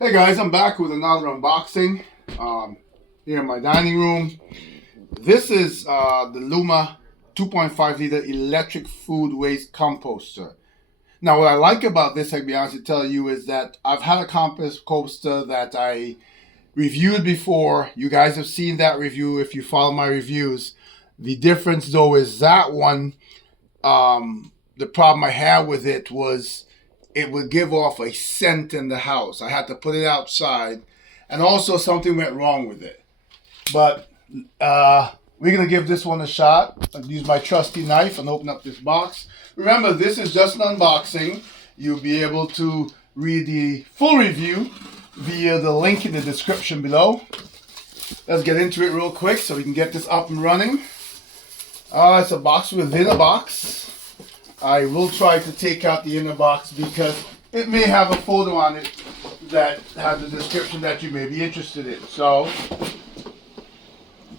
Hey guys, I'm back with another unboxing here in my dining room. This is the Luma 2.5 liter electric food waste composter. Now, what I like about this, I'll be honest to tell you, is that I've had a composter that I reviewed before. You guys have seen that review if you follow my reviews. The difference, though, is that one, the problem I had with it was it would give off a scent in the house. I had to put it outside, and also something went wrong with it. But we're gonna give this one a shot. I'll use my trusty knife and open up this box. Remember, this is just an unboxing. You'll be able to read the full review via the link in the description below. Let's get into it real quick so we can get this up and running. It's a box within a box. I will try to take out the inner box because it may have a photo on it that has a description that you may be interested in. So,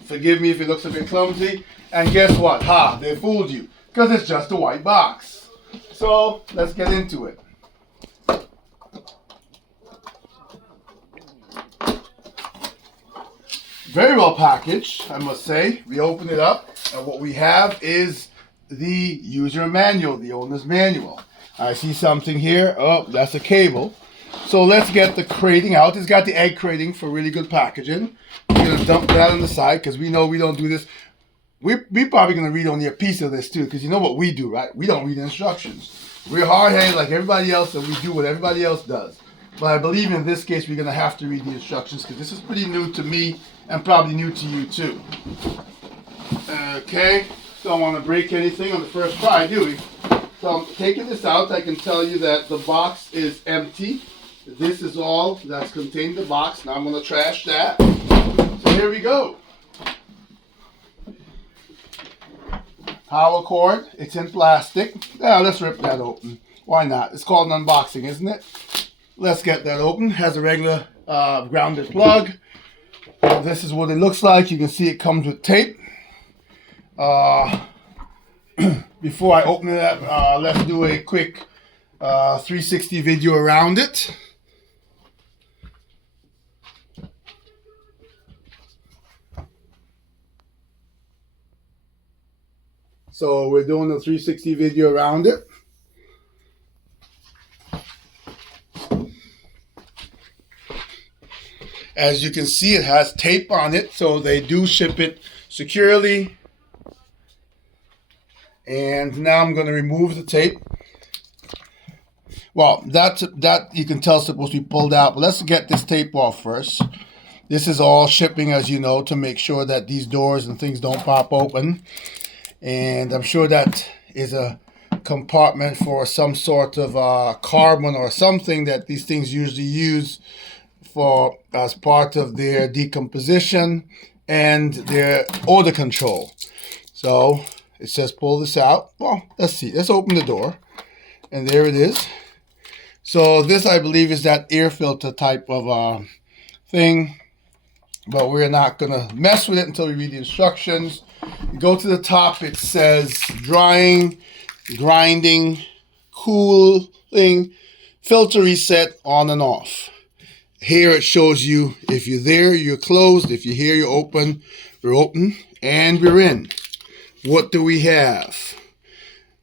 forgive me if it looks a bit clumsy. And guess what? Ha, they fooled you. Because it's just a white box. So, let's get into it. Very well packaged, I must say. We open it up, and what we have is the user manual, the owner's manual. I see something here. Oh, that's a cable. So let's get the crating out. It's got the egg crating for really good packaging. We're going to dump that on the side because we know we don't do this. We're probably going to read only a piece of this too, because you know what we do, right? We don't read instructions. We're hard-headed like everybody else, and we do what everybody else does. But I believe in this case we're going to have to read the instructions because this is pretty new to me and probably new to you too. Okay. Don't want to break anything on the first try, do we? So I'm taking this out. I can tell you that the box is empty. This is all that's contained in the box. Now I'm going to trash that. So here we go. Power cord. It's in plastic. Now let's rip that open. Why not? It's called an unboxing, isn't it? Let's get that open. It has a regular grounded plug. This is what it looks like. You can see it comes with tape. Before I open it up, let's do a quick 360 video around it. So we're doing a 360 video around it. As you can see, it has tape on it, so they do ship it securely. And now I'm going to remove the tape. Well, that you can tell is supposed to be pulled out. But let's get this tape off first. This is all shipping, as you know, to make sure that these doors and things don't pop open. And I'm sure that is a compartment for some sort of carbon or something that these things usually use for as part of their decomposition and their odor control. So it says pull this out. Well, let's see. Let's open the door. And there it is. So this, I believe, is that air filter type of thing. But we're not going to mess with it until we read the instructions. You go to the top. It says drying, grinding, cooling, filter reset, on and off. Here it shows you if you're there, you're closed. If you're here, you're open. We're open and we're in. What do we have?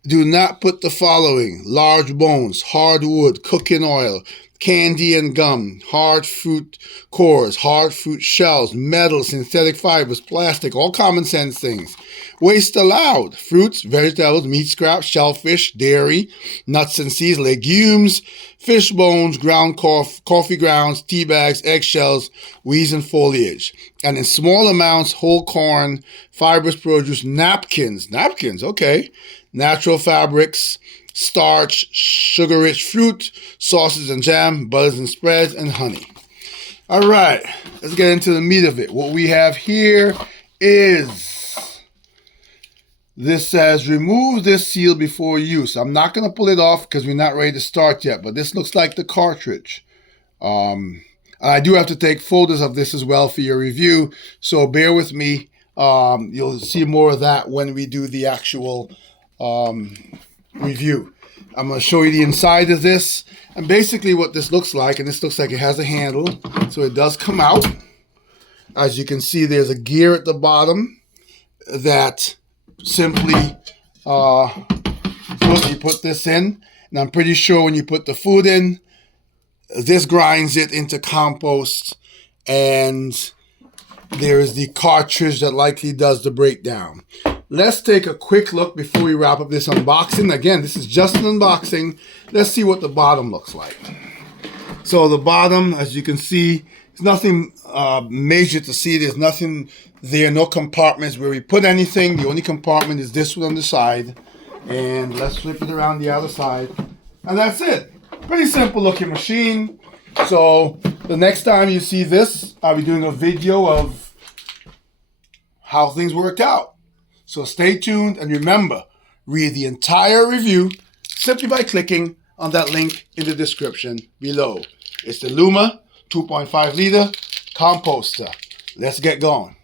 Do not put the following: large bones, hardwood, cooking oil, candy and gum, hard fruit cores, hard fruit shells, metal, synthetic fibers, plastic, all common sense things. Waste allowed: fruits, vegetables, meat scraps, shellfish, dairy, nuts and seeds, legumes, fish bones, ground coffee grounds, tea bags, eggshells, weeds and foliage. And in small amounts, whole corn, fibrous produce, napkins, okay, natural fabrics, starch, sugar-rich fruit, sauces and jam, butters and spreads, and honey. All right, let's get into the meat of it. What we have here is, this says, remove this seal before use. I'm not going to pull it off because we're not ready to start yet, but this looks like the cartridge. I do have to take photos of this as well for your review, so bear with me. You'll see more of that when we do the actual review. I'm going to show you the inside of this. And basically what this looks like, and this looks like it has a handle, so it does come out. As you can see, there's a gear at the bottom that simply you put this in. And I'm pretty sure when you put the food in, this grinds it into compost. And there is the cartridge that likely does the breakdown. Let's take a quick look before we wrap up this unboxing. Again, this is just an unboxing. Let's see what the bottom looks like. So the bottom, as you can see, there's nothing major to see. There's nothing there, no compartments where we put anything. The only compartment is this one on the side. And let's flip it around the other side. And that's it. Pretty simple looking machine. So the next time you see this, I'll be doing a video of how things worked out. So stay tuned, and remember, read the entire review simply by clicking on that link in the description below. It's the Luma 2.5 liter composter. Let's get going.